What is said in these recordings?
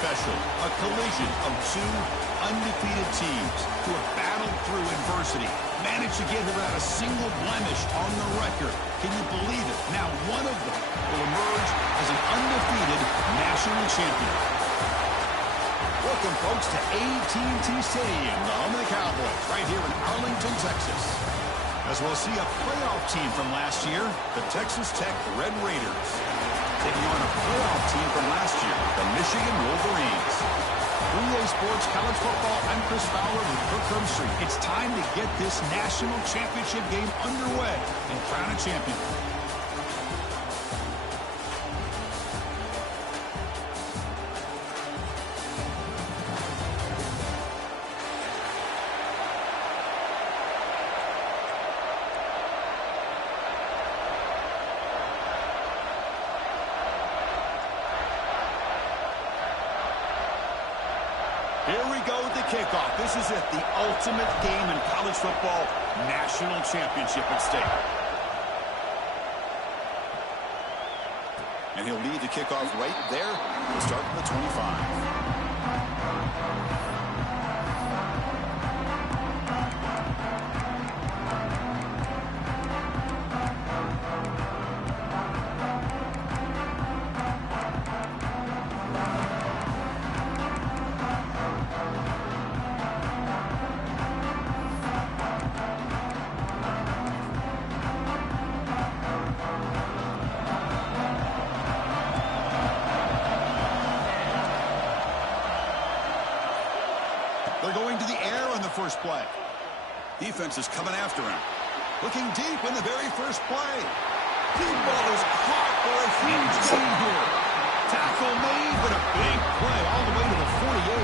special. A collision of two undefeated teams who have battled through adversity, managed to get without a single blemish on the record. Can you believe it? Now one of them will emerge as an undefeated national champion. Welcome, folks, to AT&T Stadium, the home of the Cowboys, right here in Arlington, Texas. As we'll see a playoff team from last year, the Texas Tech Red Raiders, taking on a playoff team from last year, the Michigan Wolverines. 3A Sports College Football, I'm Chris Fowler with Kirk Herbstreit. It's time to get this national championship game underway and crown a champion. Here we go with the kickoff. This is it, the ultimate game in college football, national championship at stake. And he'll lead the kickoff right there. We'll start from the 25. They're going to the air on the first play. Defense is coming after him. Looking deep in the very first play. Deep ball is caught for a huge gain here. Tackle made, but a big play all the way to the 48.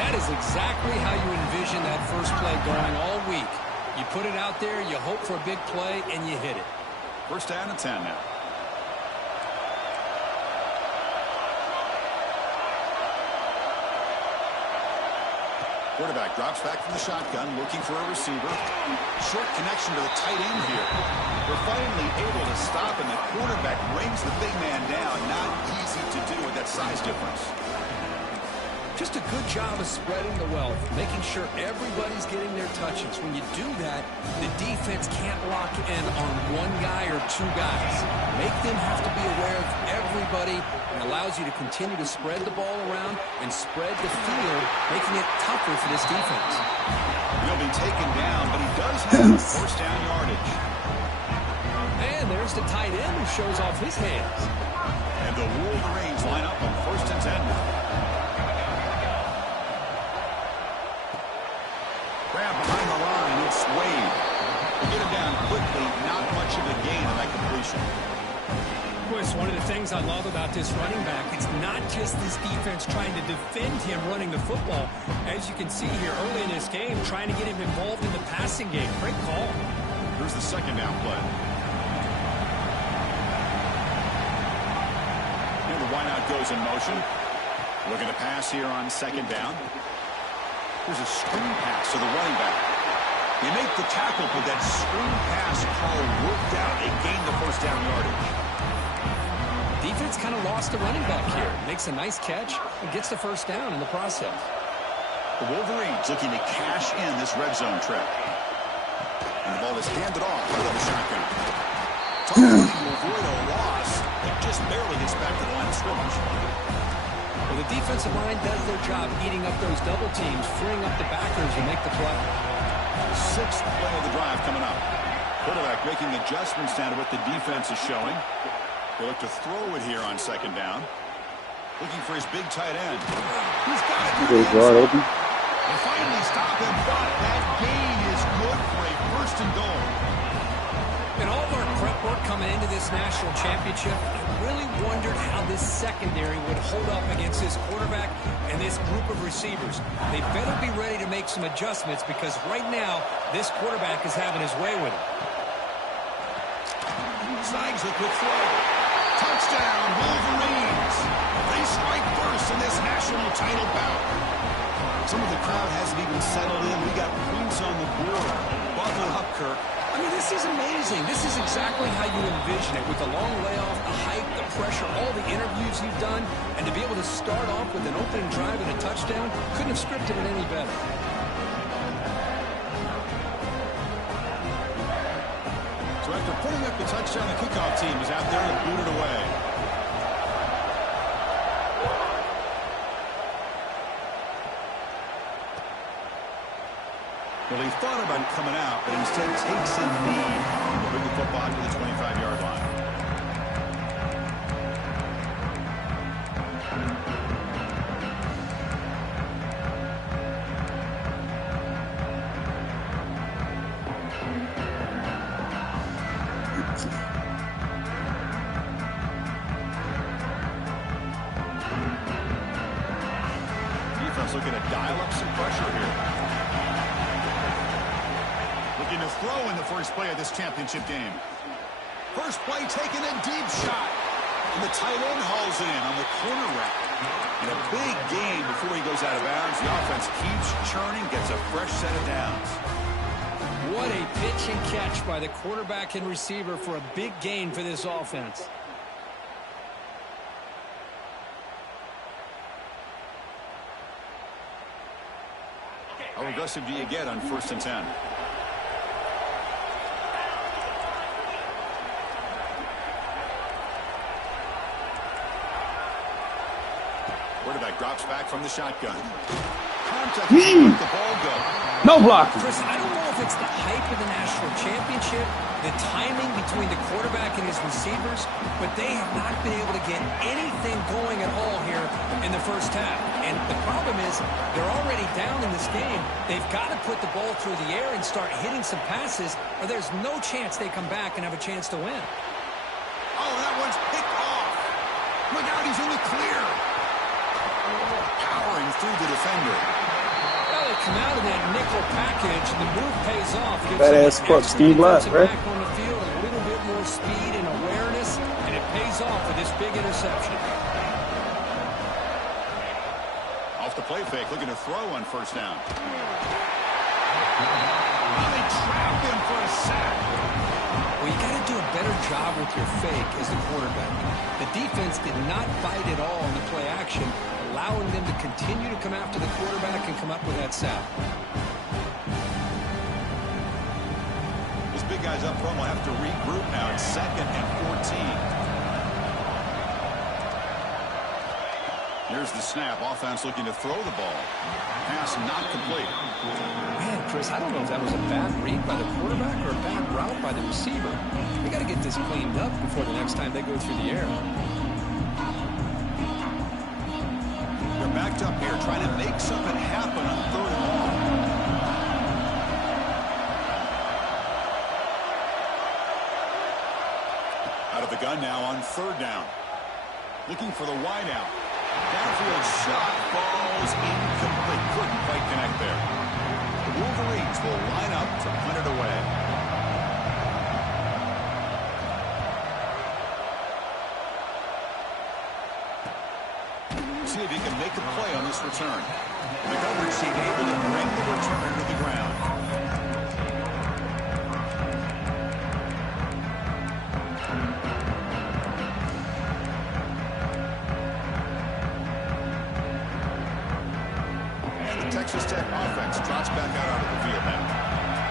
That is exactly how you envision that first play going all week. You put it out there, you hope for a big play, and you hit it. First down and 10 now. Quarterback drops back from the shotgun, looking for a receiver. Short connection to the tight end here. They're finally able to stop, and the quarterback brings the big man down. Not easy to do with that size difference. Just a good job of spreading the wealth, making sure everybody's getting their touches. When you do that, the defense can't lock in on one guy or two guys. Make them have to be aware of everybody, and allows you to continue to spread the ball around and spread the field, making it tougher for this defense. He'll be taken down, but he does have first down yardage. And there's the tight end who shows off his hands. And the Wolverines line up on first and 10 now. Grab behind the line, it's Wade. To get him down quickly, not much of a gain on that completion. Chris, one of the things I love about this running back, it's not just this defense trying to defend him running the football. As you can see here early in this game, trying to get him involved in the passing game. Great call. Here's the second down play. And the wideout goes in motion. Looking to pass here on second down. Here's a screen pass to the running back. They make the tackle, but that screen pass call worked out. They gained the first down yardage. Defense kind of lost the running back here. Makes a nice catch and gets the first down in the process. The Wolverines looking to cash in this red zone trip. And the ball is handed off out of the shotgun. Targeting to avoid a loss. It just barely gets back to the line of scrimmage. Well, the defensive line does their job eating up those double teams, freeing up the backers to make the play. Sixth play of the drive coming up. Quarterback making adjustments down to what the defense is showing. They look to throw it here on second down. Looking for his big tight end. He's got it. They finally stop him, but that gain is good for a first and goal. In all of our prep work coming into this national championship, I really wondered how this secondary would hold up against this quarterback and this group of receivers. They better be ready to make some adjustments, because right now, this quarterback is having his way with it. Snags the quick throw. Touchdown, Wolverines. They strike first in this national title bout. Some of the crowd hasn't even settled in. We got points on the board. Buckle up, Kirk. I mean, this is amazing. This is exactly how you envision it, with the long layoff, the hype, the pressure, all the interviews you've done, and to be able to start off with an opening drive and a touchdown, couldn't have scripted it any better. So after putting up the touchdown, the kickoff team is out there to boot it away. Well, he thought about coming out, but instead takes a knee to bring the football to the 25-yard line. Defense looking to dial up some pressure here. Looking to throw in the first play of this championship game. First play taken, a deep shot. And the tight end hauls it in on the corner route. And a big gain before he goes out of bounds. The offense keeps churning, gets a fresh set of downs. What a pitch and catch by the quarterback and receiver for a big gain for this offense. How aggressive do you get on 1st and 10? Quarterback drops back from the shotgun. Contact to let the ball go. No blocking. Chris, I don't know if it's the hype of the national championship, the timing between the quarterback and his receivers, but they have not been able to get anything going at all here in the first half. And the problem is they're already down in this game. They've got to put the ball through the air and start hitting some passes, or there's no chance they come back and have a chance to win. Oh, that one's picked off. Look out, he's in the clear. Powering through the defender. Well, they come out of that nickel package, and the move pays off. Badass fuck Steve Lott, right? Back on the field, a little bit more speed and awareness, and it pays off with this big interception. Off the play fake, looking to throw on 1st down. Now they trap him for a sack. Well, you got to do a better job with your fake as the quarterback. The defense did not bite at all on the play action, allowing them to continue to come after the quarterback and come up with that sack. Those big guys up front will have to regroup now. It's 2nd and 14. Here's the snap. Offense looking to throw the ball. Pass not complete. Man, Chris, I don't know if that was a bad read by the quarterback or a bad route by the receiver. They got to get this cleaned up before the next time they go through the air. They're backed up here trying to make something happen on 3rd and long. Out of the gun now on 3rd down. Looking for the wide out. Downfield shot falls incomplete. Couldn't quite connect there. The Wolverines will line up to punt it away. See if he can make a play on this return. The coverage team able to bring the return to the ground. Texas Tech offense trots back out onto the field now.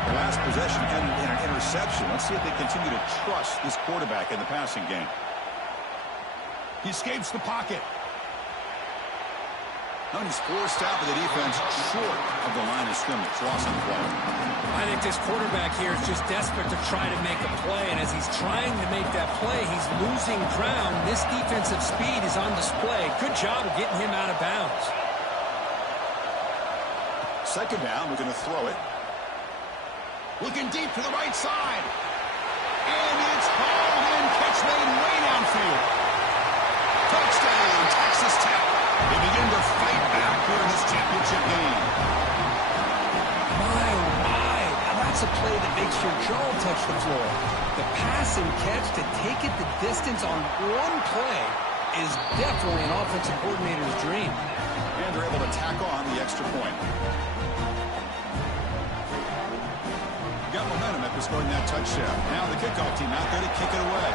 The last possession ended in an interception. Let's see if they continue to trust this quarterback in the passing game. He escapes the pocket. Now he's forced out by the defense short of the line of scrimmage. Loss on the play. I think this quarterback here is just desperate to try to make a play, and as he's trying to make that play, he's losing ground. This defensive speed is on display. Good job of getting him out of bounds. 2nd down, we're going to throw it. Looking deep to the right side. And it's hauled in. Catch made way downfield. Touchdown, Texas Tech. They begin to fight back here in this championship game. My, oh my. Now that's a play that makes your jaw touch the floor. The pass and catch to take it the distance on one play is definitely an offensive coordinator's dream. And they're able to tack on the extra point. Got momentum at after scoring that touchdown. Now the kickoff team out there to kick it away.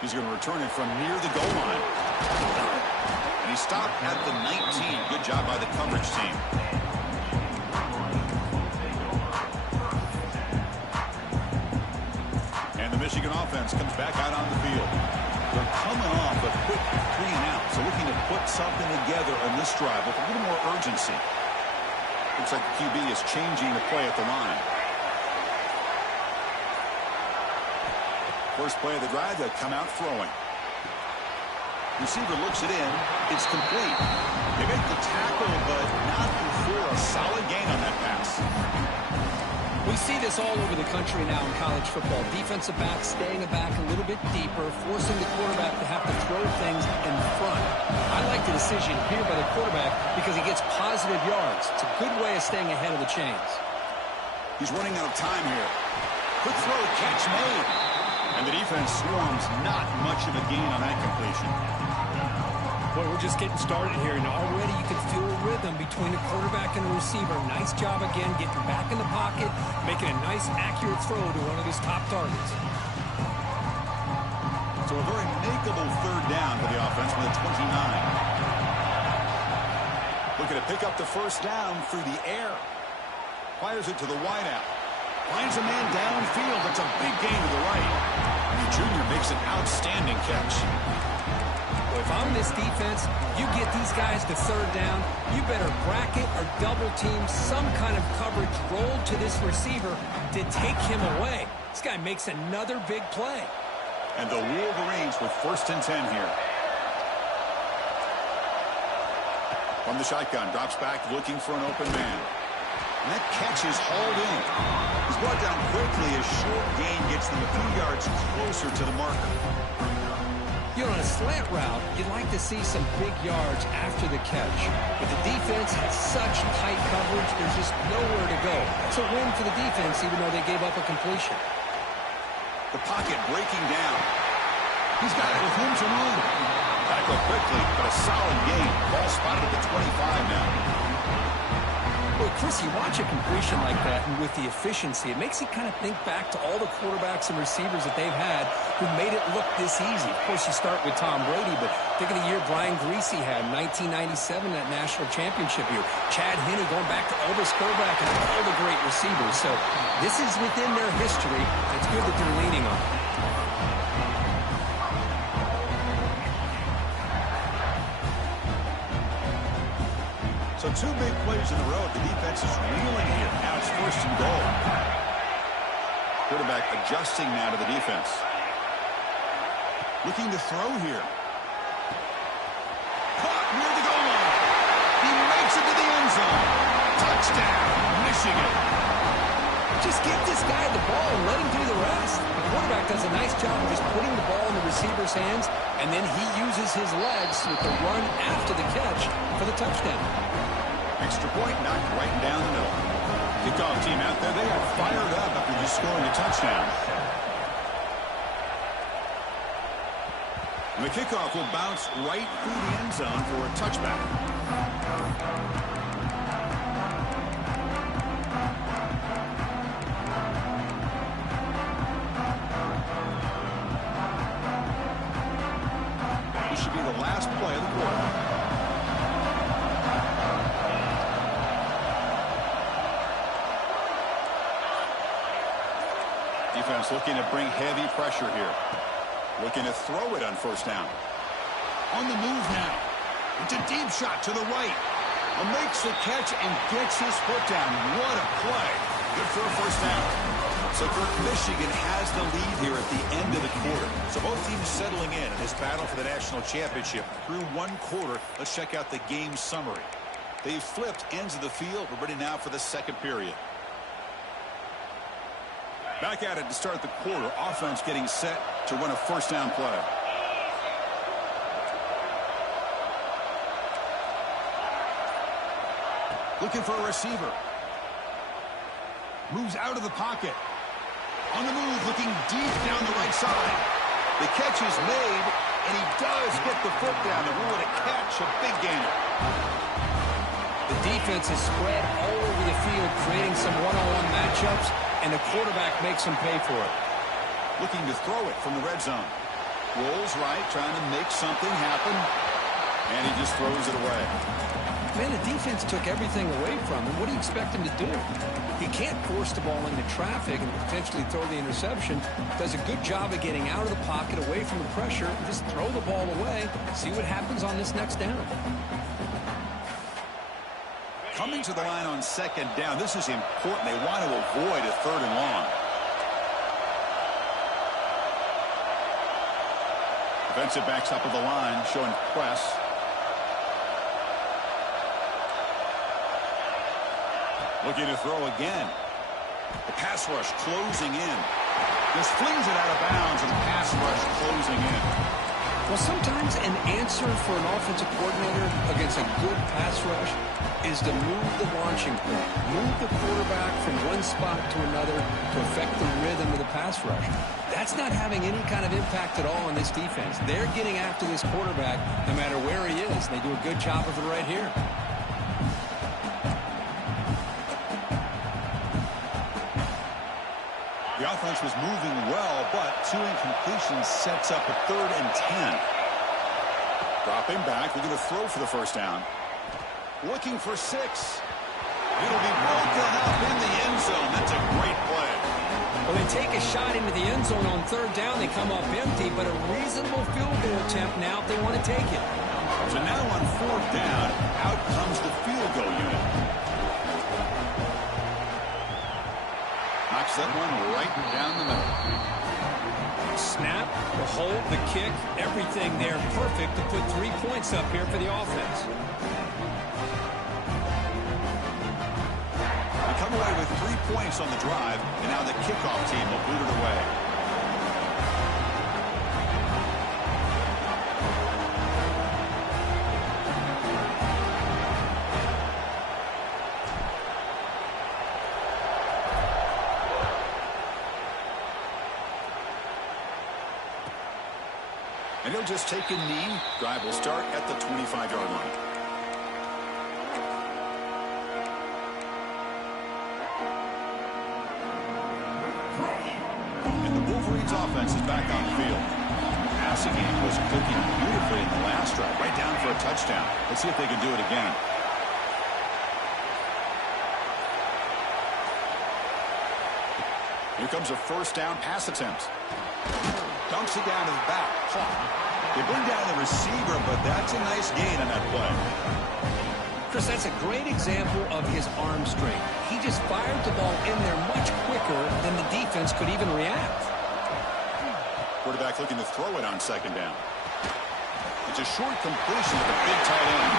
He's going to return it from near the goal line. And he stopped at the 19. Good job by the coverage team. And the Michigan offense comes back out on the field. They're coming off a quick 3-and-out, so looking to put something together on this drive with a little more urgency. Looks like the QB is changing the play at the line. First play of the drive, they'll come out throwing. Receiver looks it in. It's complete. They make the tackle, but not before a solid gain on that pass. We see this all over the country now in college football. Defensive backs staying back a little bit deeper, forcing the quarterback to have to throw things in front. I like the decision here by the quarterback because he gets positive yards. It's a good way of staying ahead of the chains. He's running out of time here. Quick throw, catch made. And the defense swarms, not much of a gain on that completion. Boy, we're just getting started here, and already you can feel a rhythm between the quarterback and the receiver. Nice job again, getting back in the pocket, making a nice, accurate throw to one of his top targets. So a very makeable third down for the offense with a 29. Looking to pick up the first down through the air. Fires it to the wideout. Finds a man downfield. It's a big gain to the right. And the junior makes an outstanding catch. If I'm this defense, you get these guys to third down, you better bracket or double team some kind of coverage rolled to this receiver to take him away. This guy makes another big play. And the Wolverines with 1st and 10 here. From the shotgun, drops back looking for an open man. And that catch is hauled in. He's brought down quickly. A short gain gets them a few yards closer to the marker. You know, on a slant route, you'd like to see some big yards after the catch. But the defense has such tight coverage, there's just nowhere to go. It's a win for the defense, even though they gave up a completion. The pocket breaking down. He's got it with room to run. Tackle quickly, but a solid gain. Ball spotted at the 25 now. Well, Chris, you watch a completion like that, and with the efficiency, it makes you kind of think back to all the quarterbacks and receivers that they've had who made it look this easy. Of course, you start with Tom Brady, but think of the year Brian Griese had, 1997, that national championship year. Chad Henne going back to Elvis Kovac and all the great receivers. So this is within their history. It's good that they're leaning on it. So 2 big plays in a row. The defense is reeling here. Now it's 1st and goal. Quarterback adjusting now to the defense. Looking to throw here. Caught near the goal line. He makes it to the end zone. Touchdown, Michigan. Just get this guy the ball and let him do the rest. The quarterback does a nice job of just putting the ball in the receiver's hands, and then he uses his legs with the run after the catch for the touchdown. Extra point knocked right down the middle. Kickoff team out there. They are fired up after just scoring a touchdown. And the kickoff will bounce right through the end zone for a touchback. This should be the last play of the quarter. Defense looking to bring heavy pressure here. Looking to throw it on 1st down. On the move now. It's a deep shot to the right. Makes the catch and gets his foot down. What a play. Good for a 1st down. So Kirk, Michigan has the lead here at the end of the quarter. So both teams settling in this battle for the national championship through 1 quarter. Let's check out the game summary. They've flipped ends of the field. We're ready now for the 2nd period. Back at it to start the quarter. Offense getting set to run a 1st down play. Looking for a receiver. Moves out of the pocket. On the move, looking deep down the right side. The catch is made, and he does get the foot down. And what a catch, a big gainer. The defense is spread all over the field, creating some one-on-one matchups, and the quarterback makes them pay for it. Looking to throw it from the red zone. Rolls right, trying to make something happen, and he just throws it away. Man, the defense took everything away from him. What do you expect him to do? He can't force the ball into traffic and potentially throw the interception. Does a good job of getting out of the pocket, away from the pressure, just throw the ball away, see what happens on this next down. Coming to the line on second down, this is important. They want to avoid a 3rd and long. Defensive backs up of the line, showing press. Looking to throw again. The pass rush closing in. Just flings it out of bounds, and the pass rush closing in. Well, sometimes an answer for an offensive coordinator against a good pass rush is to move the launching point, move the quarterback from one spot to another to affect the rhythm of the pass rush. That's not having any kind of impact at all on this defense. They're getting after this quarterback no matter where he is. They do a good job of it right here. The offense was moving well, but 2 incompletions sets up a 3rd and 10. Dropping back, looking to throw for the first down. Looking for 6. It'll be broken up in the end zone. That's a great play. Well, they take a shot into the end zone on 3rd down. They come up empty, but a reasonable field goal attempt now if they want to take it. So now on 4th down, out comes the field goal unit. Knocks that one right down the middle. Snap, the hold, the kick, everything there perfect to put 3 points up here for the offense. They come away with 3 points on the drive, and now the kickoff team will boot it away. And he'll just take a knee. Drive will start at the 25-yard line. And the Wolverines offense is back on the field. The passing game was clicking beautifully in the last drive, right down for a touchdown. Let's see if they can do it again. Here comes a 1st down pass attempt. Dunks it down to the back. They bring down the receiver, but that's a nice gain on that play. Chris, that's a great example of his arm strength. He just fired the ball in there much quicker than the defense could even react. Quarterback looking to throw it on 2nd down. It's a short completion to the big tight end.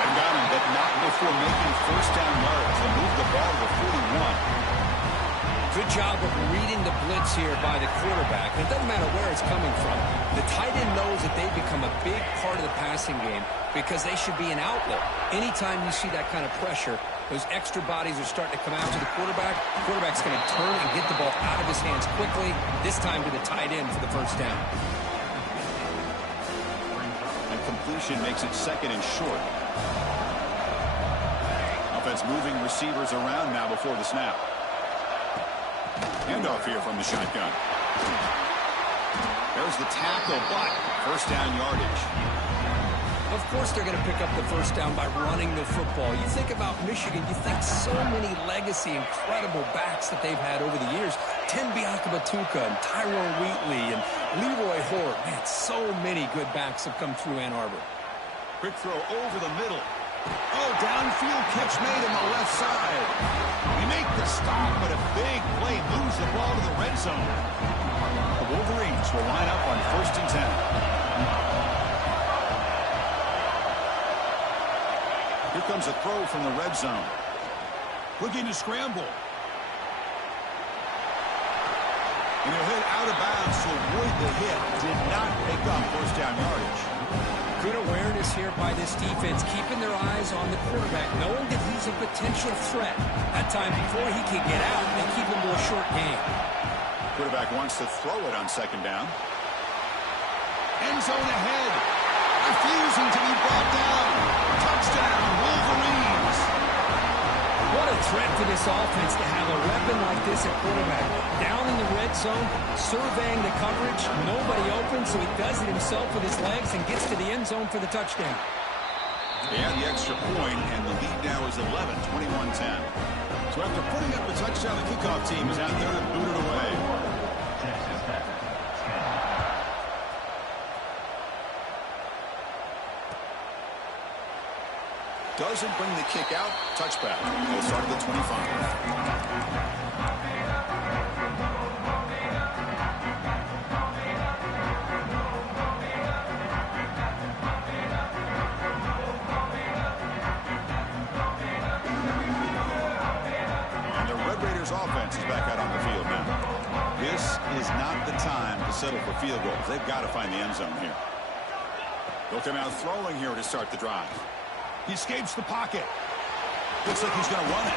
They've got him, but not before making 1st down yards. They move the ball to the 41. Good job of reading the blitz here by the quarterback. It doesn't matter where it's coming from. The tight end knows that they've become a big part of the passing game because they should be an outlet. Anytime you see that kind of pressure, those extra bodies are starting to come after the quarterback. The quarterback's going to turn and get the ball out of his hands quickly, this time to the tight end for the 1st down. And completion makes it 2nd and short. Offense moving receivers around now before the snap. Handoff here from the shotgun. There's the tackle, but 1st down yardage. Of course they're going to pick up the 1st down by running the football. You think about Michigan, you think so many legacy, incredible backs that they've had over the years. Tim Biakabatuka and Tyrone Wheatley and Leroy Hort. Man, so many good backs have come through Ann Arbor. Quick throw over the middle. Oh, downfield catch made on the left side. We make the stop, but a big play moves the ball to the red zone. The Wolverines will line up on 1st and 10. Here comes a throw from the red zone. Looking to scramble. And he'll hit out of bounds to avoid the hit. Did not pick up 1st down yardage. Good awareness here by this defense, keeping their eyes on the quarterback, knowing that he's a potential threat. That time before he can get out, they keep him to a short game. Quarterback wants to throw it on 2nd down. End zone ahead. Refusing to be brought down. Touchdown, Wolverines. threat for this offense to have a weapon like this at quarterback. Down in the red zone, surveying the coverage, nobody open, so he does it himself with his legs and gets to the end zone for the touchdown. They had the extra point, and the lead now is 11, 21-10. So after putting up a touchdown, the kickoff team is out there to boot it away. Doesn't bring the kick out. Touchback. They'll start at the 25. Offense is back out on the field now. This is not the time to settle for field goals. They've got to find the end zone here. They'll come out throwing here to start the drive. He escapes the pocket. Looks like he's going to run it.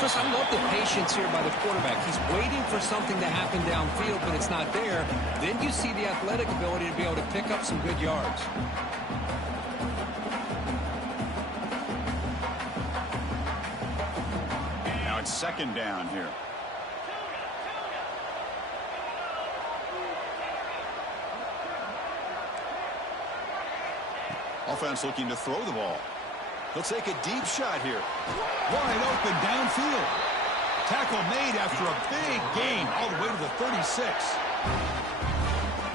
Chris, I love the patience here by the quarterback. He's waiting for something to happen downfield, but it's not there. Then you see the athletic ability to be able to pick up some good yards. Second down here. Offense looking to throw the ball. He'll take a deep shot here. Wide open downfield. Tackle made after a big gain all the way to the 36.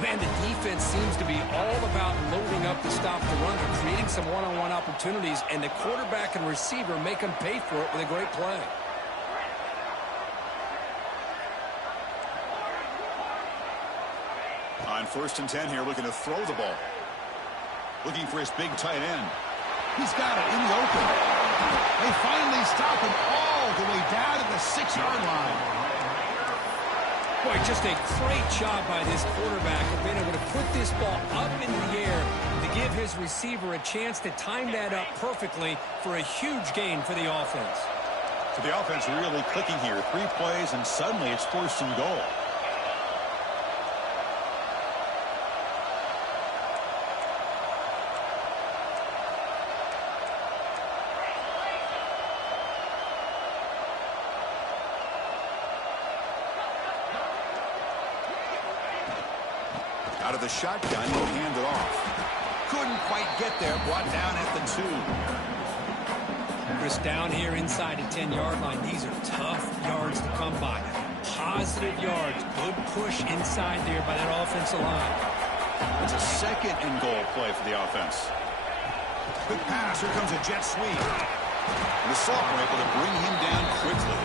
Man, the defense seems to be all about loading up to stop the run and creating some one-on-one opportunities, and the quarterback and receiver make them pay for it with a great play. On 1st and 10 here, looking to throw the ball. Looking for his big tight end. He's got it in the open. They finally stop him all the way down to the 6-yard line. Boy, just a great job by this quarterback of being able to put this ball up in the air to give his receiver a chance to time that up perfectly for a huge gain for the offense. So the offense really clicking here. 3 plays, and suddenly it's 1st and goal. Out of the shotgun, he'll hand it off. Couldn't quite get there. Brought down at the 2. Chris, down here inside the 10-yard line, these are tough yards to come by. Positive yards. Good push inside there by that offensive line. It's a 2nd and goal play for the offense. Quick pass. Here comes a jet sweep. And the Saltmer able to bring him down quickly.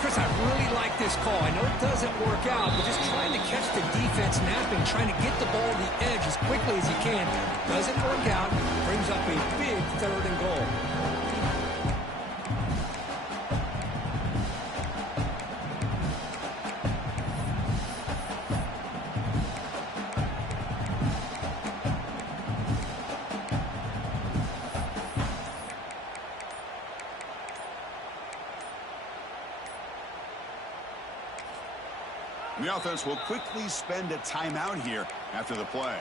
Chris, I really like this call. I know it doesn't work out, but just trying to catch the defense napping, trying to get the ball to the edge as quickly as you can. Doesn't work out. Brings up a big 3rd and goal. The offense will quickly spend a timeout here after the play.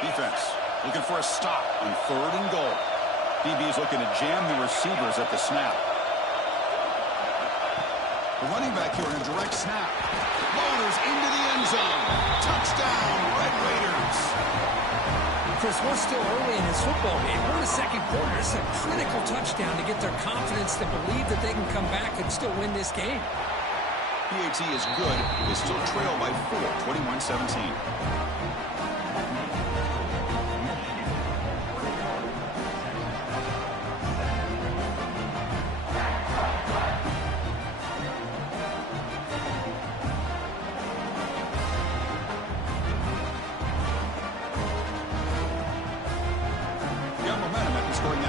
Defense looking for a stop on 3rd and goal. DB is looking to jam the receivers at the snap. The running back here in a direct snap. Loaders into the end zone. Touchdown, Red Raiders. Chris, we're still early in this football game. We're in the 2nd quarter. It's a critical touchdown to get their confidence to believe that they can come back and still win this game. PAT is good. They still trail by 4, 21-17.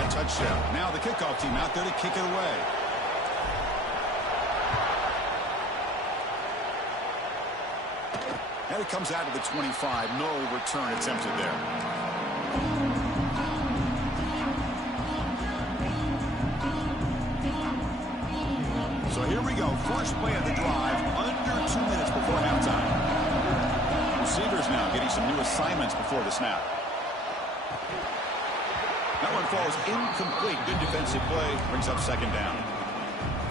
Touchdown. Now the kickoff team out there to kick it away. And it comes out to the 25. No return attempted there. So here we go. go. First play of the drive, under 2 minutes before halftime. Receivers now getting some new assignments before the snap. That one falls incomplete. Good defensive play. Brings up second down.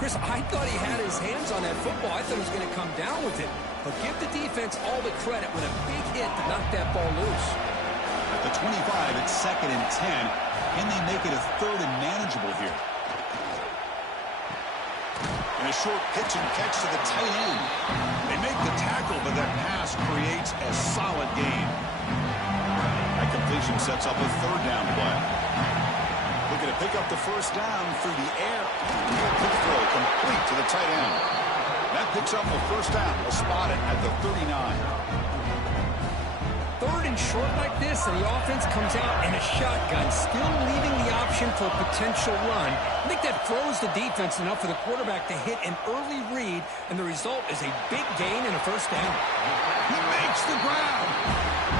Chris, I thought he had his hands on that football. I thought he was going to come down with it. But give the defense all the credit with a big hit to knock that ball loose. At the 25, it's 2nd and 10. Can they make it a 3rd and manageable here? And a short pitch and catch to the tight end. They make the tackle, but that pass creates a solid gain. That completion sets up a 3rd down play. Looking to pick up the 1st down through the air. Quick throw complete to the tight end. That picks up a 1st down. We'll spot it at the 39. 3rd and short like this, and the offense comes out in a shotgun, still leaving the option for a potential run. I think that throws the defense enough for the quarterback to hit an early read, and the result is a big gain and a 1st down. He makes the ground.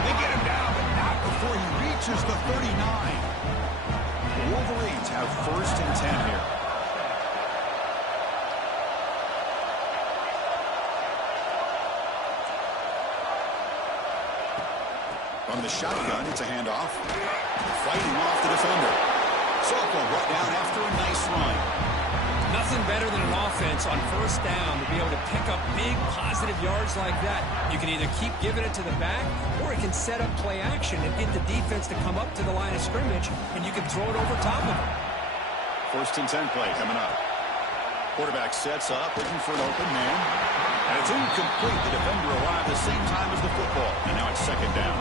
They get him down, but not before he reaches the 39. The Wolverines have 1st and 10 here. From the shotgun, it's a handoff. Fighting off the defender. Softball brought down after a nice run. Nothing better than an offense on 1st down to be able to pick up big positive yards like that. You can either keep giving it to the back, or it can set up play action and get the defense to come up to the line of scrimmage, and you can throw it over top of them. 1st and 10 play coming up. Quarterback sets up, looking for an open man. And it's incomplete. The defender arrived the same time as the football. And now it's 2nd down.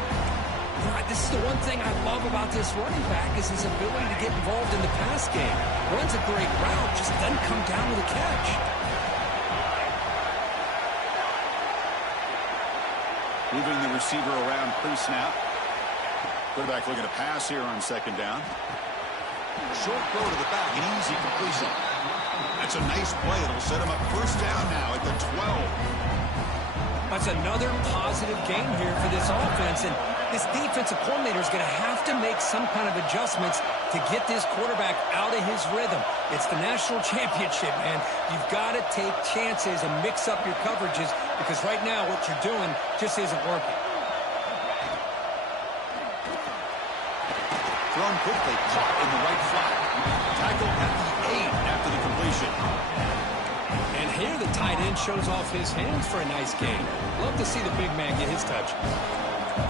This is the one thing I love about this running back is his ability to get involved in the pass game. Runs a great route, just doesn't come down with a catch. Moving the receiver around pre-snap. Quarterback looking to pass here on 2nd down. Short throw to the back, an easy completion. That's a nice play. It'll set him up 1st down now at the 12. That's another positive game here for this offense, and this defensive coordinator is going to have to make some kind of adjustments to get this quarterback out of his rhythm. It's the national championship, man. You've got to take chances and mix up your coverages because right now what you're doing just isn't working. Thrown quickly, caught in the right flat. Tackled at the 8 after the completion. And here the tight end shows off his hands for a nice gain. Love to see the big man get his touch.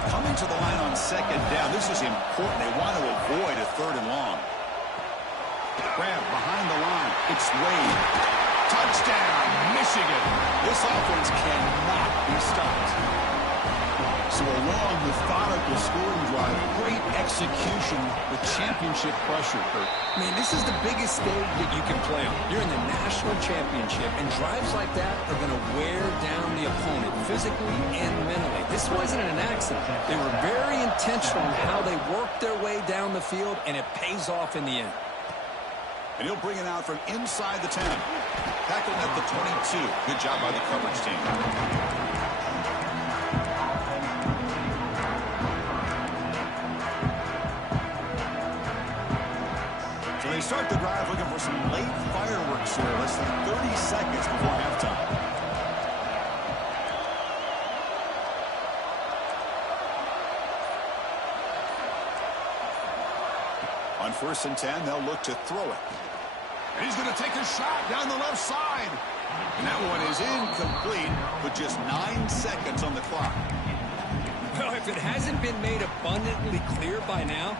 Coming to the line on 2nd down. This is important. They want to avoid a 3rd and long. Grab behind the line. It's Wade. Touchdown, Michigan. This offense cannot be stopped. So a long, methodical scoring drive. Great execution with championship pressure, Kurt. Man, this is the biggest stage that you can play on. You're in the national championship, and drives like that are going to wear down the opponent physically and mentally. This wasn't an accident. They were very intentional in how they worked their way down the field, and it pays off in the end. And he'll bring it out from inside the 10. Tackled at the 22. Good job by the coverage team. They start the drive looking for some late fireworks here. Less than 30 seconds before halftime. On 1st and 10, they'll look to throw it. And he's going to take a shot down the left side. And that one is incomplete with just 9 seconds on the clock. Well, if it hasn't been made abundantly clear by now,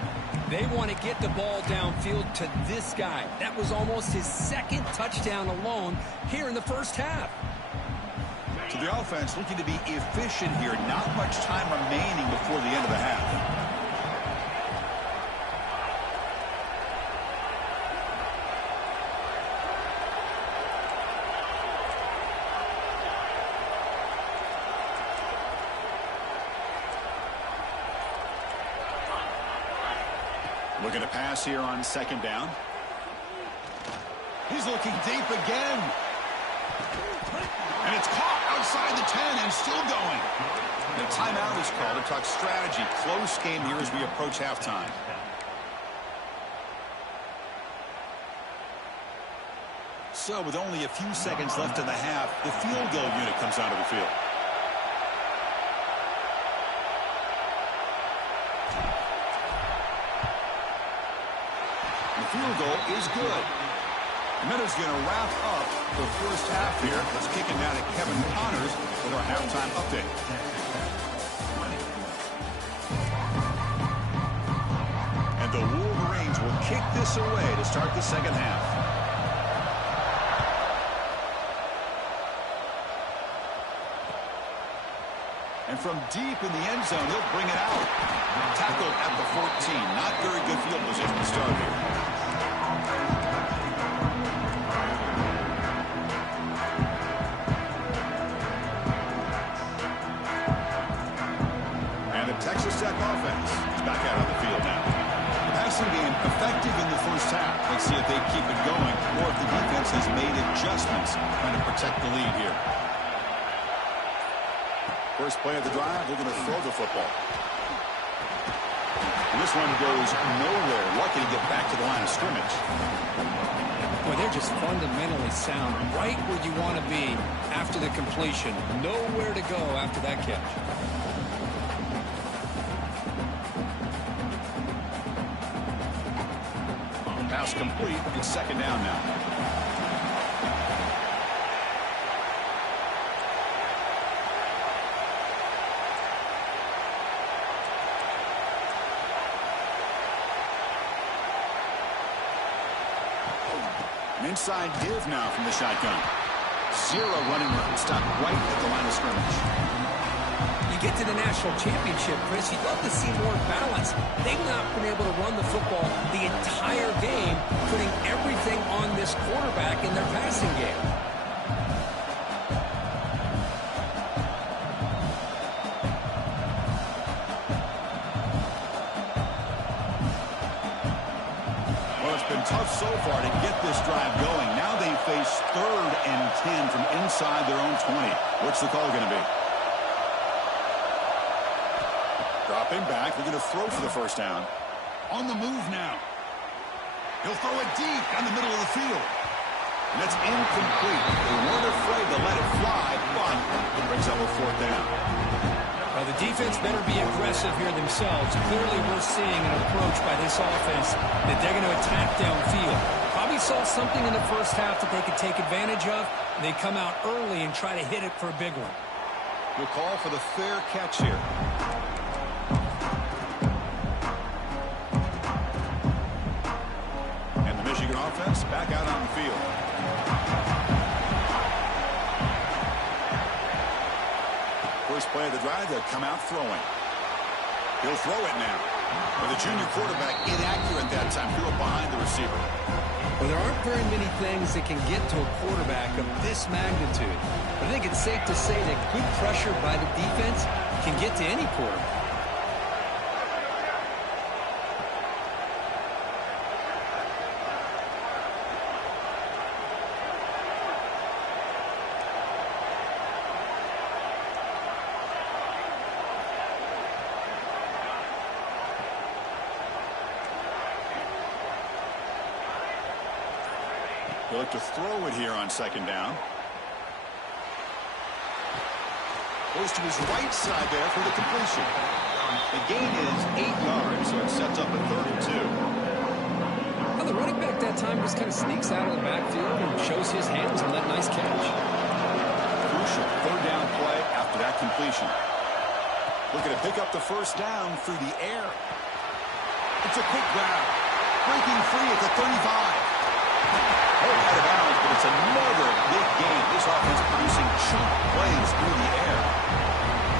they want to get the ball downfield to this guy. That was almost his 2nd touchdown alone here in the 1st half. So the offense looking to be efficient here. Not much time remaining before the end of the half. Looking to pass here on 2nd down. He's looking deep again. And it's caught outside the 10 and still going. And a timeout is called to talk strategy. Close game here as we approach halftime. So with only a few seconds left in the half, the field goal unit comes onto the field. The field goal is good. Minutes going to wrap up the first half here. Let's kick it down to Kevin Connors with our halftime update. And the Wolverines will kick this away to start the second half. And from deep in the end zone, he'll bring it out. Tackled at the 14. Not very good field position to start here. And the Texas Tech offense is back out on the field now. The passing game effective in the first half. Let's see if they keep it going or if the defense has made adjustments trying to protect the lead here. First play of the drive, they're going to throw the football. And this one goes nowhere. Lucky to get back to the line of scrimmage. Boy, they're just fundamentally sound right where you want to be after the completion. Nowhere to go after that catch. Pass complete. It's second down now. An inside give now from the shotgun. Zero running room. Stopped right at the line of scrimmage. You get to the national championship, Chris, you'd love to see more balance. They've not been able to run the football the entire game, putting everything on this quarterback in their passing game. Tough so far to get this drive going. Now they face 3rd and 10 from inside their own 20. What's the call going to be? Dropping back. They're going to throw for the first down. On the move now. He'll throw it deep down the middle of the field. And that's incomplete. They weren't afraid to let it fly, but it brings up a 4th down. Well, the defense better be aggressive here themselves. Clearly, we're seeing an approach by this offense that they're going to attack downfield. Probably saw something in the first half that they could take advantage of, and they come out early and try to hit it for a big one. We'll call for the fair catch here. And the Michigan offense back out on the field. First play of the drive, they'll come out throwing. He'll throw it now. With the junior quarterback inaccurate that time, threw it behind the receiver. Well, there aren't very many things that can get to a quarterback of this magnitude. But I think it's safe to say that good pressure by the defense can get to any quarterback. They look to throw it here on second down. Goes to his right side there for the completion. The gain is 8 yards, so it sets up a 3rd and 2. Well, the running back that time just kind of sneaks out of the backfield and shows his hands on that nice catch. Crucial 3rd down play after that completion. Looking to pick up the first down through the air. It's a quick grab. Breaking free at the 35. Oh, out of bounds, but it's another big game. This offense producing chunk plays through the air.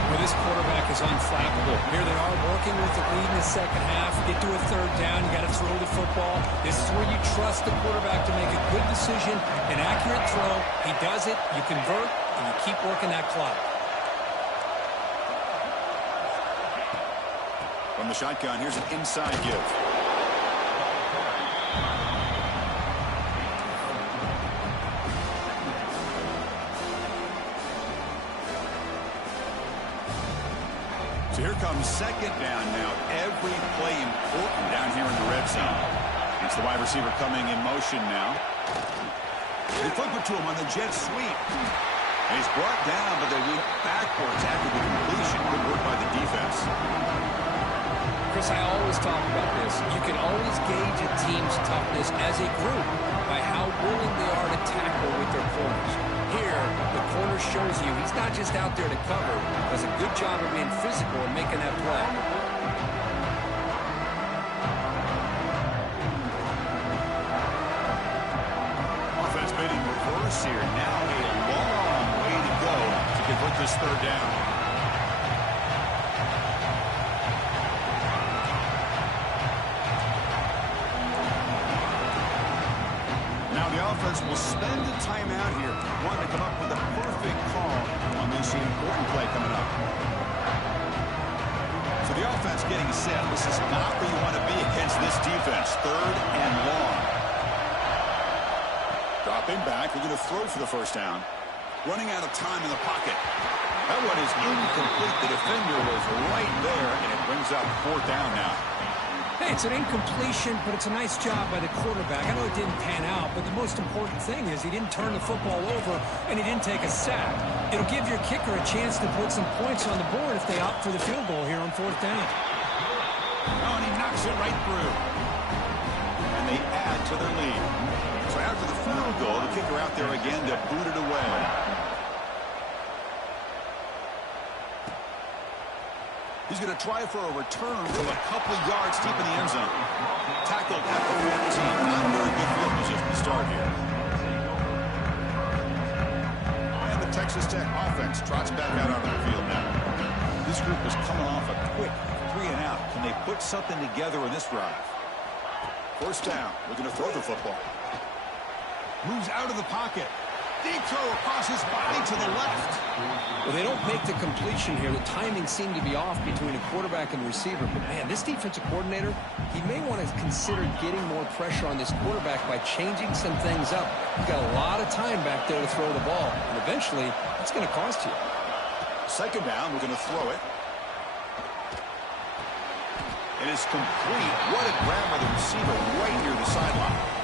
Well, this quarterback is unflappable. Here they are working with the lead in the second half. Get to a 3rd down, you got to throw the football. This is where you trust the quarterback to make a good decision, an accurate throw. He does it, you convert, and you keep working that clock. From the shotgun, here's an inside give. So here comes second down now. Every play important down here in the red zone. It's the wide receiver coming in motion now. They flip it to him on the jet sweep. And he's brought down, but they went backwards after the completion. Good work by the defense. Chris, I always talk about this. You can always gauge a team's toughness as a group by how willing they are to tackle with their corners. Here, the corner shows you he's not just out there to cover. Does a good job of being physical and making that play. Offense made in reverse here. Now a long way to go to convert this third down. Offense will spend a timeout here, wanting to come up with a perfect call on this important play coming up. So the offense getting set. This is not where you want to be against this defense. Third and long. Dropping back. We're going to throw for the first down. Running out of time in the pocket. That one is incomplete. The defender was right there, and it brings up fourth down now. Hey, it's an incompletion, but it's a nice job by the quarterback. I know it didn't pan out, but the most important thing is he didn't turn the football over and he didn't take a sack. It'll give your kicker a chance to put some points on the board if they opt for the field goal here on fourth down. Oh, and he knocks it right through. And they add to their lead. So after the field goal, the kicker out there again to boot it away. He's going to try for a return from a couple of yards deep in the end zone. Tackled at the 14. Not a very good field position to start here. And the Texas Tech offense trots back out onto the field now. This group is coming off a quick 3-and-out. Can they put something together in this drive? First down. Looking to throw the football. Moves out of the pocket. Deep throw across his body to the left. Well, they don't make the completion here. The timing seemed to be off between a quarterback and receiver. But, man, this defensive coordinator, he may want to consider getting more pressure on this quarterback by changing some things up. He's got a lot of time back there to throw the ball. And eventually, that's going to cost you. Second down, we're going to throw it. It is complete. What a grab by the receiver right near the sideline.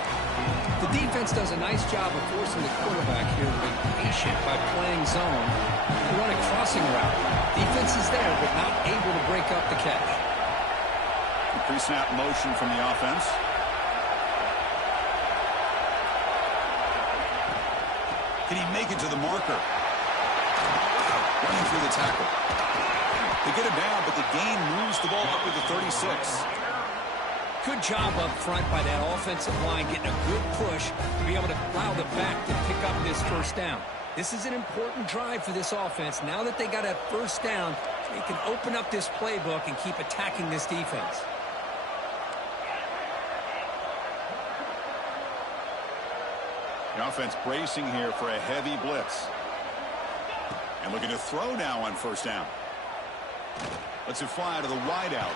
The defense does a nice job of forcing the quarterback here to be patient by playing zone and run a crossing route. Defense is there, but not able to break up the catch. Pre-snap motion from the offense. Can he make it to the marker? Running through the tackle. They get him down, but the gain moves the ball up to the 36. Good job up front by that offensive line, getting a good push to be able to allow the back to pick up this first down. This is an important drive for this offense. Now that they got a first down, they can open up this playbook and keep attacking this defense. The offense bracing here for a heavy blitz. And looking to throw now on first down. Lets it fly to the wideout.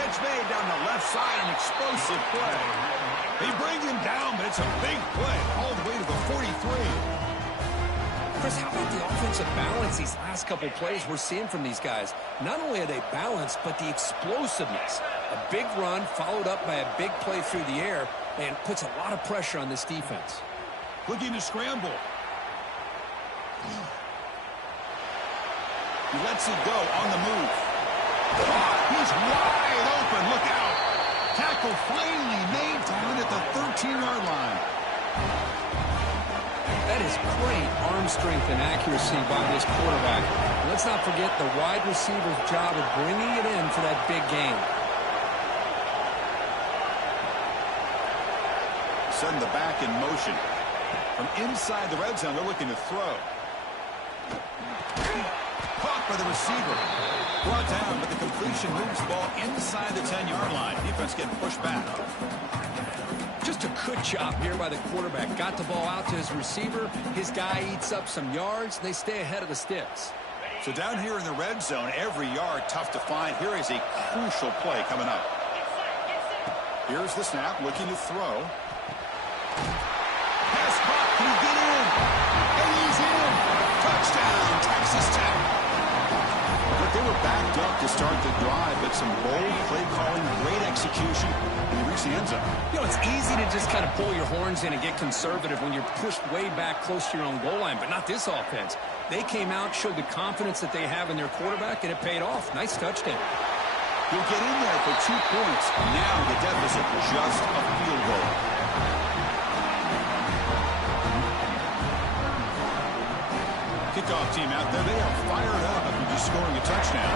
Catch made down the left side, an explosive play. They bring him down, but it's a big play all the way to the 43. Chris, how about the offensive balance these last couple plays we're seeing from these guys? Not only are they balanced, but the explosiveness. A big run followed up by a big play through the air and puts a lot of pressure on this defense. Looking to scramble. He lets it go on the move. He's wide open. Look out. Tackle finally made down at the 13-yard line. That is great arm strength and accuracy by this quarterback. Let's not forget the wide receiver's job of bringing it in for that big gain. Send the back in motion. From inside the red zone, they're looking to throw. Caught by the receiver. Brought down, but the completion moves the ball inside the 10-yard line. Defense getting pushed back. Just a good job here by the quarterback. Got the ball out to his receiver. His guy eats up some yards. They stay ahead of the sticks. So down here in the red zone, every yard tough to find. Here is a crucial play coming up. Here's the snap, looking to throw. Pass caught. Can he get in? And he's in. Touchdown, Texas Tech. But they were backed up to start the drive, but some bold play calling, great execution, and he reached the end zone. You know, it's easy to just kind of pull your horns in and get conservative when you're pushed way back close to your own goal line, but not this offense. They came out, showed the confidence that they have in their quarterback, and it paid off. Nice touchdown. He'll get in there for 2 points. Now the deficit just a field goal. Kickoff team out there. They are fired up after just scoring a touchdown.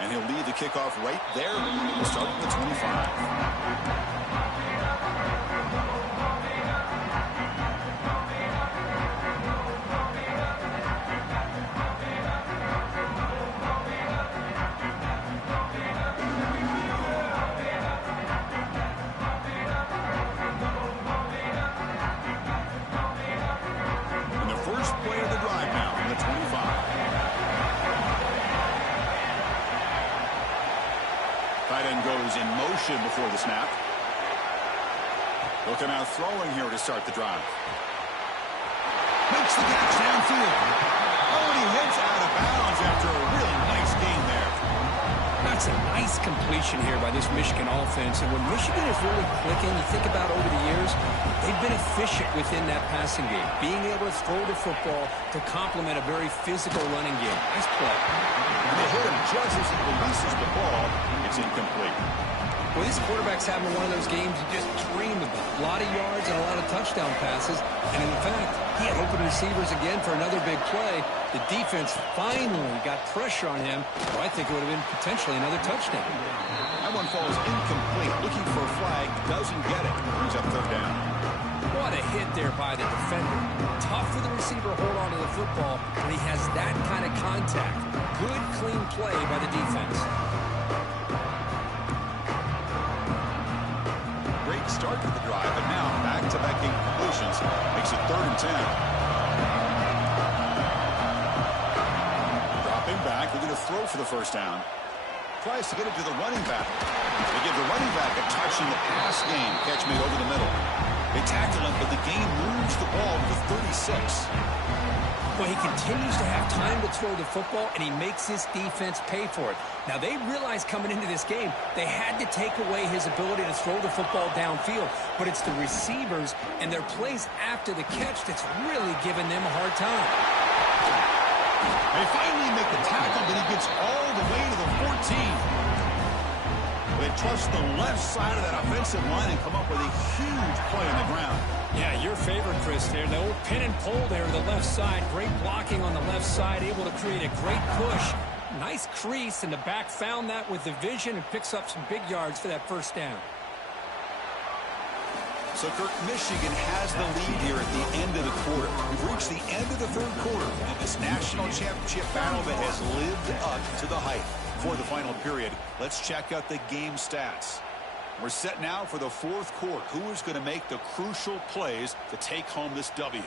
And he'll lead the kickoff right there. We'll start at the 25. In motion before the snap. They'll come out throwing here to start the drive. Makes the catch downfield. Oh, and he hits out of bounds after a really nice game there. That's a nice completion here by this Michigan offense. And when Michigan is really clicking, you think about over the years, they've been efficient within that passing game. Being able to throw the football to complement a very physical running game. Nice play. And they hit him just as he releases the ball. It's incomplete. Well, this quarterback's having one of those games you just dream about. A lot of yards and a lot of touchdown passes. And in fact, he had open receivers again for another big play. The defense finally got pressure on him, or I think it would have been potentially another touchdown. That one falls incomplete. Looking for a flag, doesn't get it. Brings up third down. What a hit there by the defender. Tough for the receiver to hold on to the football when he has that kind of contact. Good, clean play by the defense. Great start to the drive, and now back-to-back incompletions. Makes it 3rd and 10. Dropping back, they're going to throw for the first down. Tries to get it to the running back. They give the running back a touch in the pass game. Catch made over the middle. They tackle him, but the game moves the ball to the 36. Well, he continues to have time to throw the football, and he makes his defense pay for it. Now, they realized coming into this game, they had to take away his ability to throw the football downfield. But it's the receivers and their plays after the catch that's really giving them a hard time. They finally make the tackle, but he gets all the way to the 14. They trust the left side of that offensive line and come up with a huge play on the ground. Yeah, your favorite, Chris, there. The old pin and pull there to the left side. Great blocking on the left side, able to create a great push. Nice crease, and the back found that with the vision and picks up some big yards for that first down. So, Kirk, Michigan has the lead here at the end of the quarter. We've reached the end of the 3rd quarter in this national championship battle that has lived up to the hype. For the final period, let's check out the game stats. We're set now for the 4th quarter. Who is going to make the crucial plays to take home this W?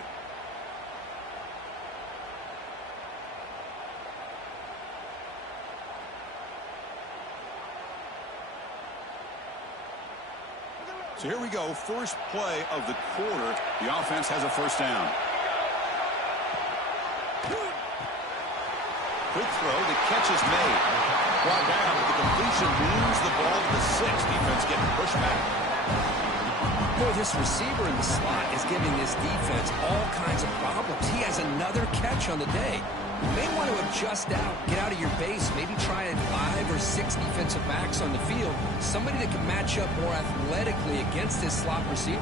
So here we go. First play of the quarter. The offense has a first down. Quick throw. The catch is made. Brought down, but the completion moves the ball to the 6. Defense getting pushed back. Boy, this receiver in the slot is giving this defense all kinds of problems. He has another catch on the day. You may want to adjust out, get out of your base, maybe try at 5 or 6 defensive backs on the field. Somebody that can match up more athletically against this slot receiver.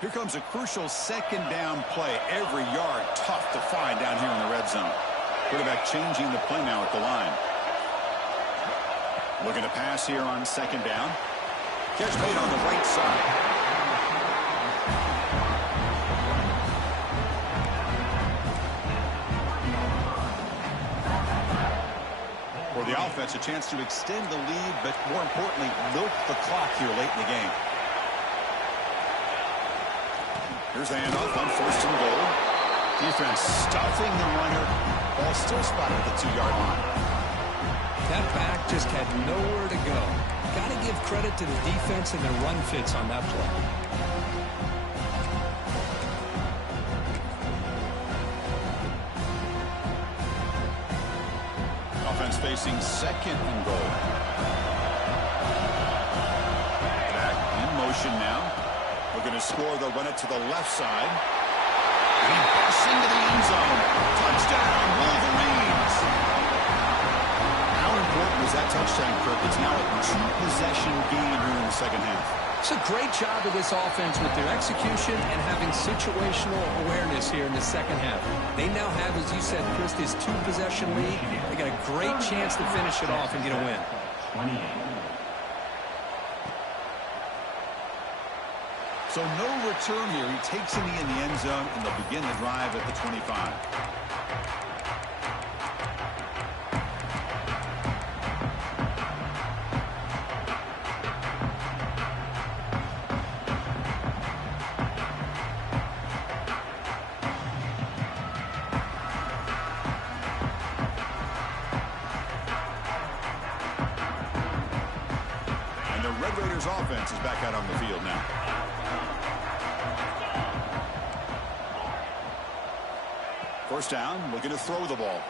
Here comes a crucial 2nd down play. Every yard tough to find down here in the red zone. Quarterback changing the play now at the line. Looking to pass here on 2nd down. Catch made on the right side. For the offense, a chance to extend the lead, but more importantly, milk the clock here late in the game. Here's the handoff on 1st and goal. Defense stuffing the runner. Ball still spotted at the 2-yard line. That back just had nowhere to go. Got to give credit to the defense and their run fits on that play. Offense facing second and goal. Back in motion now. Looking to score. They'll run it to the left side. And he busts into the end zone. Touchdown, Wolverines. How important was that touchdown, Kirk? It's now a two-possession game here in the second half. It's a great job of this offense with their execution and having situational awareness here in the second half. They now have, as you said, Chris, this two-possession lead. They got a great chance to finish it off and get a win. 28. So no return here. He takes it in the end zone, and they'll begin the drive at the 25. And the Red Raiders offense is back out on the field now. First down, looking to throw the ball.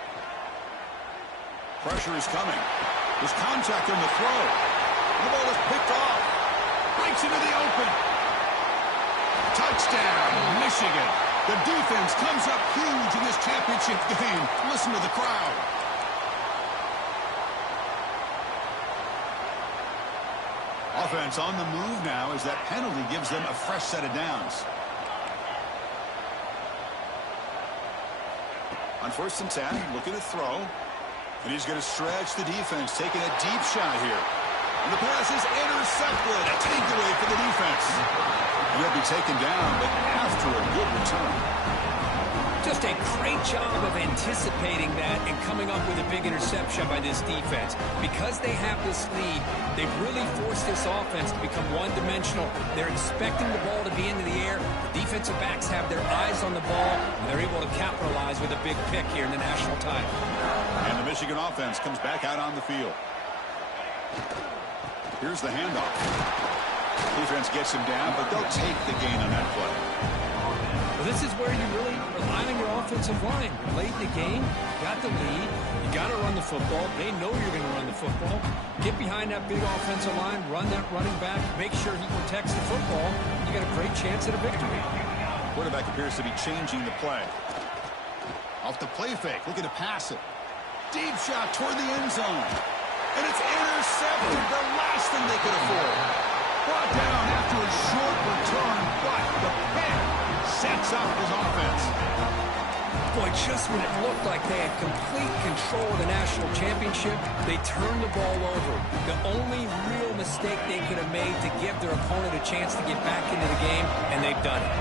Pressure is coming. There's contact on the throw. The ball is picked off. Breaks into the open. Touchdown, Michigan. The defense comes up huge in this championship game. Listen to the crowd. Offense on the move now as that penalty gives them a fresh set of downs. On 1st and 10, looking to throw. And he's going to stretch the defense, taking a deep shot here. And the pass is intercepted. A takeaway for the defense. And he'll be taken down, but after a good return. Just a great job of anticipating that and coming up with a big interception by this defense. Because they have this lead, they've really forced this offense to become one-dimensional. They're expecting the ball to be into the air. The defensive backs have their eyes on the ball, and they're able to capitalize with a big pick here in the national title. And the Michigan offense comes back out on the field. Here's the handoff. Defense gets him down, but they'll take the gain on that play. Well, this is where you really rely on your offensive line. You're late in the game, you got the lead, you got to run the football. They know you're going to run the football. Get behind that big offensive line, run that running back, make sure he protects the football. You got a great chance at a victory. Quarterback appears to be changing the play. Off the play fake, looking to pass it. Deep shot toward the end zone. And it's intercepted, the last thing they could afford. Brought down after a short return, but the pick sets up his offense. Boy, just when it looked like they had complete control of the national championship, they turned the ball over. The only real mistake they could have made to give their opponent a chance to get back into the game, and they've done it.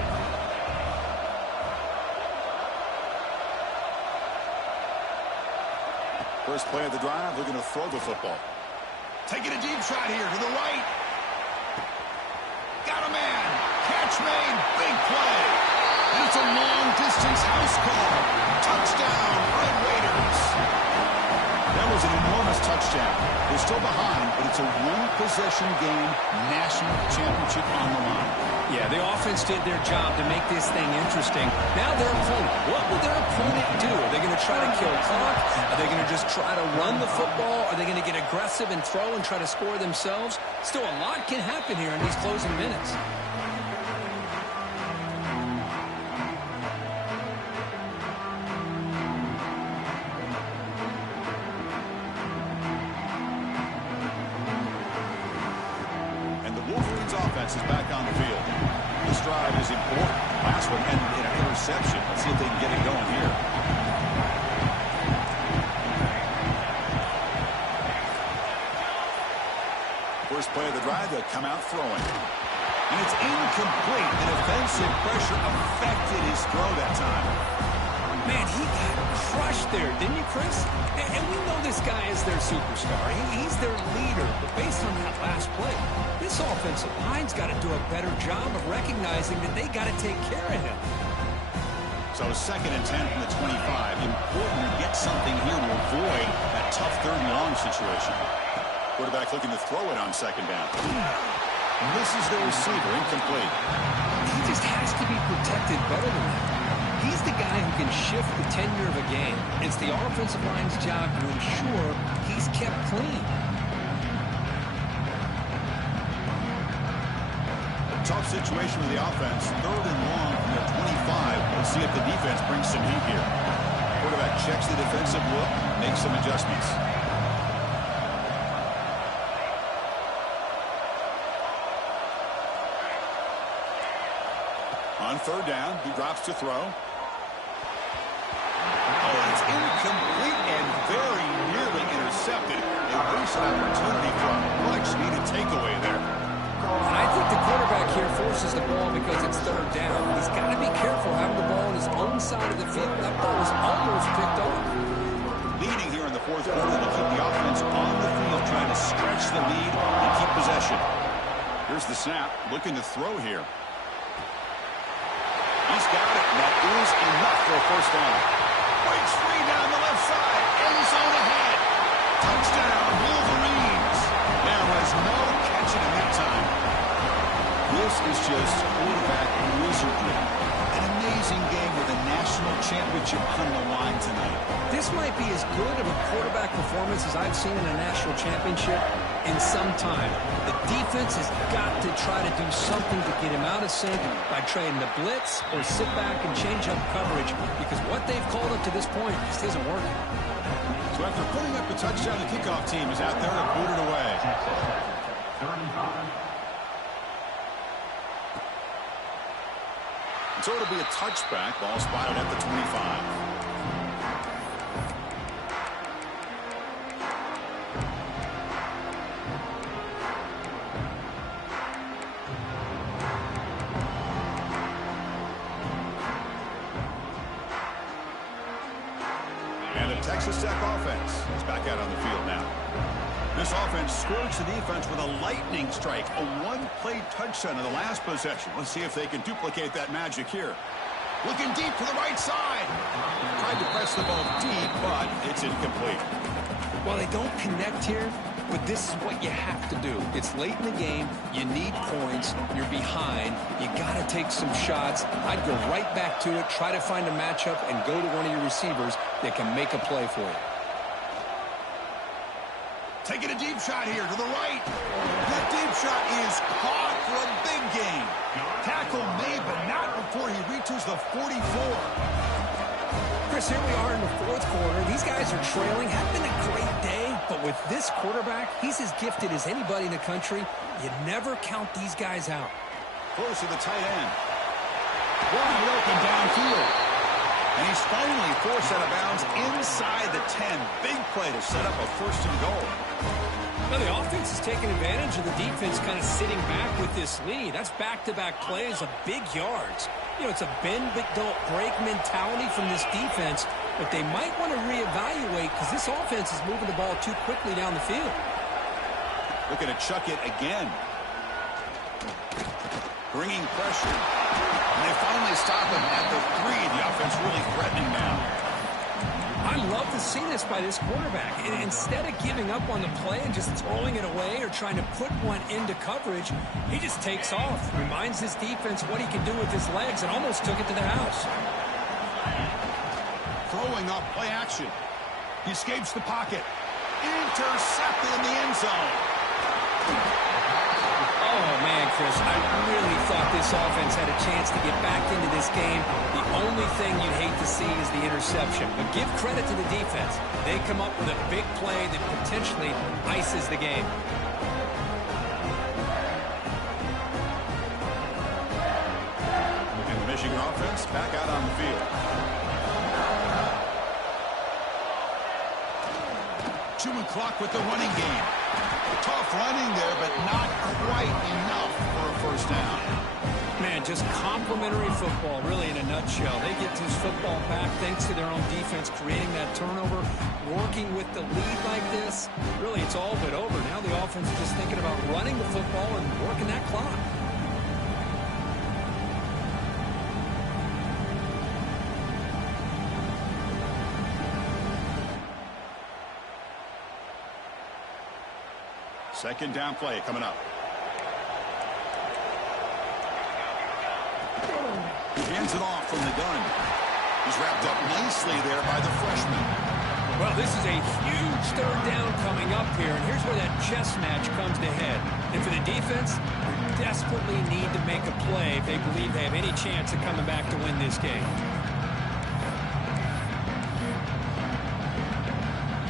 First play of the drive, looking to throw the football. Taking a deep shot here to the right. Got a man. Catch made. Big play. And it's a long-distance house call. Touchdown, Red Raiders. That was an enormous touchdown. They're still behind, but it's a one-possession game, national championship on the line. Yeah, the offense did their job to make this thing interesting. Now their opponent. What will their opponent do? Are they going to try to kill clock? Are they going to just try to run the football? Are they going to get aggressive and throw and try to score themselves? Still, a lot can happen here in these closing minutes. Offense is back on the field. This drive is important. Last one ended in an interception. Let's see if they can get it going here. First play of the drive, they'll come out throwing. And it's incomplete. The defensive pressure affected his throw that time. Man, he got crushed there, didn't you, Chris? And we know this guy is their superstar. He's their leader. But based on that last play, this offensive line's got to do a better job of recognizing that they got to take care of him. So 2nd and 10 from the 25. Important to get something here to avoid that tough 3rd and long situation. Quarterback looking to throw it on 2nd down. Misses the receiver, incomplete. He just has to be protected better than that. He's the guy who can shift the tenure of a game. It's the offensive line's job to ensure he's kept clean. Tough situation with the offense. 3rd and long from their 25. Let's see if the defense brings some heat here. Quarterback checks the defensive look, makes some adjustments. On 3rd down, he drops to throw. Oh, it's incomplete and very nearly intercepted. A wasted opportunity for a much-needed takeaway there. I think the quarterback here forces the ball because it's 3rd down. He's got to be careful having the ball on his own side of the field. That ball was almost picked off. Leading here in the 4th quarter to keep the offense on the field, trying to stretch the lead and keep possession. Here's the snap, looking to throw here. He's got it, and that is enough for a 1st down. Breaks free down the left side, end zone ahead. Touchdown, Wolverines. There was no catching him that time. This is just quarterback wizardry. An amazing game with a national championship on the line tonight. This might be as good of a quarterback performance as I've seen in a national championship in some time. The defense has got to try to do something to get him out of sync by trading the blitz or sit back and change up coverage, because what they've called up to this point just isn't working. So after putting up a touchdown, the kickoff team is out there to boot it away. So it'll be a touchback. Ball spotted at the 25. And the Texas Tech offense is back out on the field now. This offense scorched the defense with a lightning strike, a one-play touchdown in the last possession. Let's see if they can duplicate that magic here. Looking deep to the right side. Tried to press the ball deep, but it's incomplete. Well, they don't connect here, but this is what you have to do. It's late in the game. You need points. You're behind. You got to take some shots. I'd go right back to it, try to find a matchup, and go to one of your receivers that can make a play for you. Taking a deep shot here to the right. That deep shot is caught for a big gain. Tackle made, but not before he reaches the 44. Chris, here we are in the 4th quarter. These guys are trailing. Having a great day, but with this quarterback, he's as gifted as anybody in the country. You never count these guys out. Close to the tight end. Wide open downfield. And he's finally forced out of bounds inside the 10. Big play to set up a 1st and goal. Well, the offense is taking advantage of the defense kind of sitting back with this lead. That's back-to-back plays of big yards. You know, it's a bend but don't break mentality from this defense, but they might want to reevaluate because this offense is moving the ball too quickly down the field. Looking to chuck it again. Bringing pressure. And they finally stop him at the 3. The offense really threatening now. I love to see this by this quarterback. And instead of giving up on the play and just throwing it away or trying to put one into coverage, he just takes off, reminds his defense what he can do with his legs, and almost took it to the house. Throwing up play action. He escapes the pocket. Intercepted in the end zone. Oh, man, Chris, I really thought this offense had a chance to get back into this game. The only thing you'd hate to see is the interception. But give credit to the defense. They come up with a big play that potentially ices the game. And the Michigan offense back out on the field. Chewing clock with the running game. Tough running there, but not quite enough for a 1st down. Man, just complimentary football, really, in a nutshell. They get this football back thanks to their own defense, creating that turnover, working with the lead like this. Really, it's all but over. Now the offense is just thinking about running the football and working that clock. Second down play coming up. Hands it off from the gun. He's wrapped up nicely there by the freshman. Well, this is a huge third down coming up here, and here's where that chess match comes to head. And for the defense, they desperately need to make a play if they believe they have any chance of coming back to win this game.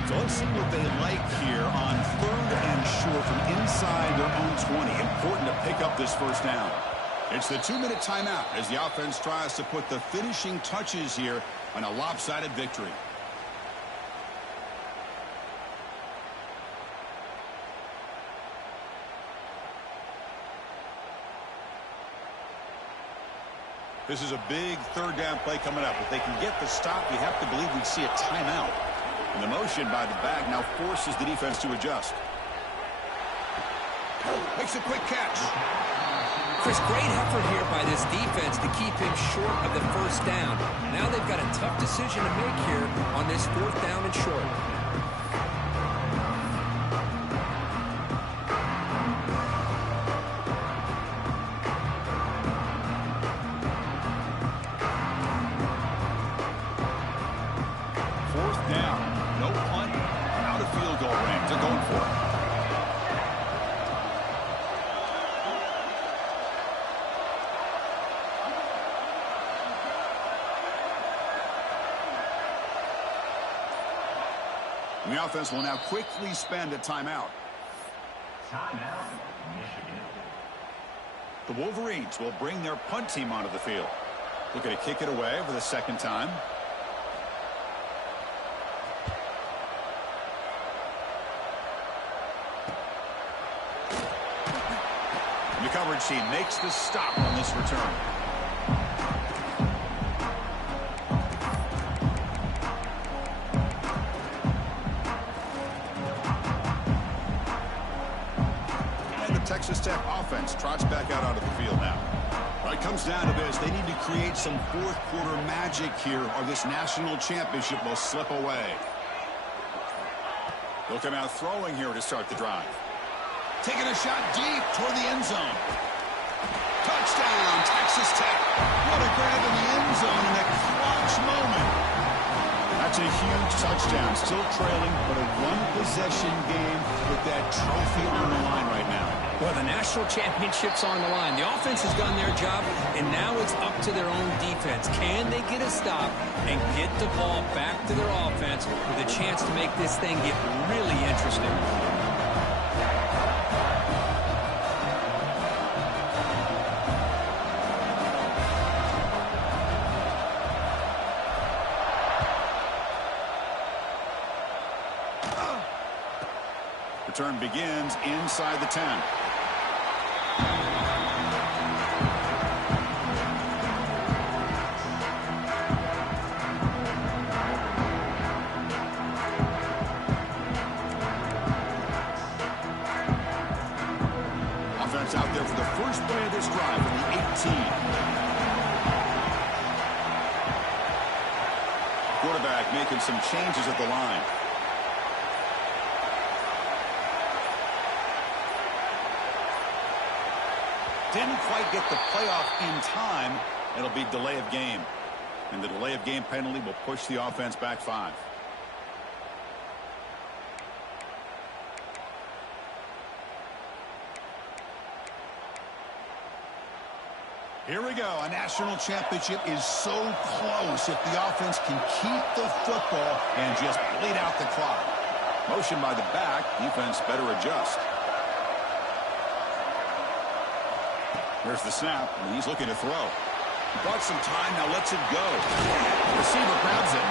So let's see what they like here on 3rd and short from inside their own 20. Important to pick up this first down. It's the 2-minute timeout as the offense tries to put the finishing touches here on a lopsided victory. This is a big third down play coming up. If they can get the stop, you have to believe we'd see a timeout. And the motion by the back now forces the defense to adjust. Makes a quick catch. Chris, great effort here by this defense to keep him short of the first down. Now they've got a tough decision to make here on this 4th down and short. The offense will now quickly spend a timeout. Timeout, Michigan. The Wolverines will bring their punt team onto the field. Looking to kick it away for the second time. And the coverage team makes the stop on this return. Texas Tech offense trots back out onto the field now. Well, it comes down to this. They need to create some fourth-quarter magic here, or this national championship will slip away. They'll come out throwing here to start the drive. Taking a shot deep toward the end zone. Touchdown, Texas Tech. What a grab in the end zone in a clutch moment. That's a huge touchdown. Still trailing, but a one-possession game with that trophy on the line right now. Well, the national championship's on the line. The offense has done their job, and now it's up to their own defense. Can they get a stop and get the ball back to their offense with a chance to make this thing get really interesting? Return begins inside the 10. Offense out there for the first play of this drive from the 18. Quarterback making some changes at the line. Didn't quite get the playoff in time. It'll be delay of game. And the delay of game penalty will push the offense back 5. Here we go. A national championship is so close if the offense can keep the football and just bleed out the clock. Motion by the back. Defense better adjust. Here's the snap, and he's looking to throw. He bought some time, now lets it go. The receiver grabs it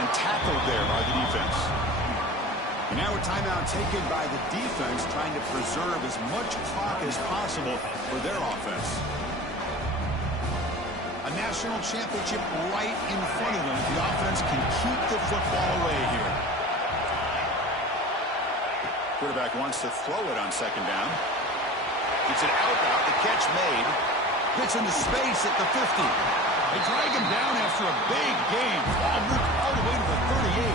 and tackled there by the defense. And now a timeout taken by the defense, trying to preserve as much clock as possible for their offense. A national championship right in front of them. The offense can keep the football away here. Quarterback wants to throw it on second down. It's an out route, the catch made. Gets into space at the 50. They drag him down after a big game. Moved all the way to the 38.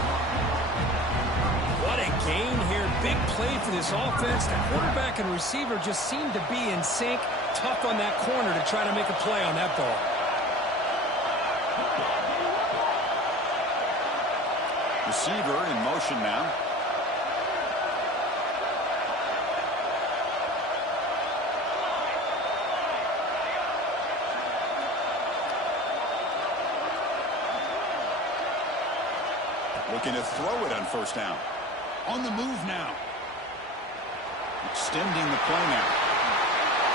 What a gain here. Big play for this offense. The quarterback and receiver just seem to be in sync. Tough on that corner to try to make a play on that ball. Receiver in motion now. Looking to throw it on first down. On the move now. Extending the play now.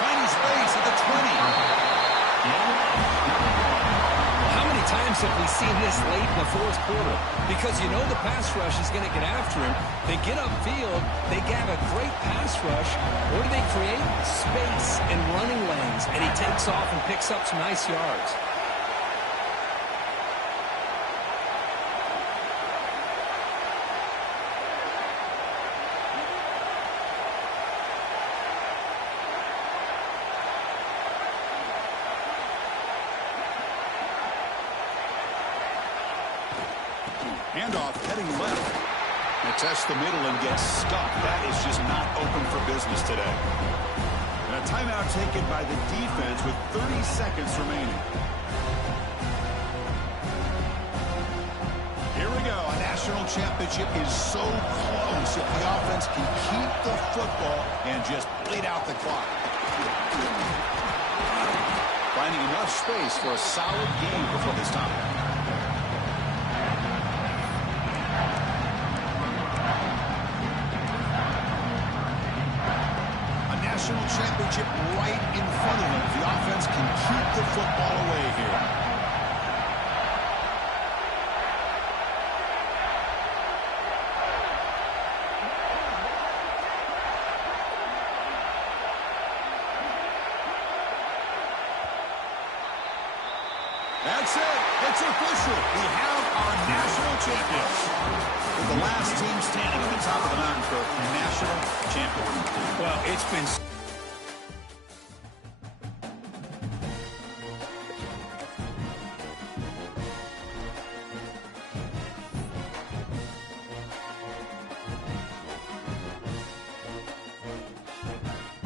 Finding space at the 20. How many times have we seen this late in the fourth quarter? Because you know the pass rush is going to get after him. They get upfield, they have a great pass rush. What do they create? Space and running lanes. And he takes off and picks up some nice yards. Handoff heading left. They test the middle and get stuck. That is just not open for business today. And a timeout taken by the defense with 30 seconds remaining. Here we go. A national championship is so close if the offense can keep the football and just bleed out the clock. Finding enough space for a solid game before this time. National championship right in front of them. The offense can keep the football away here. That's it. It's official. We have our national champions. With the last team standing at the top of the mountain for national champion. Well, it's been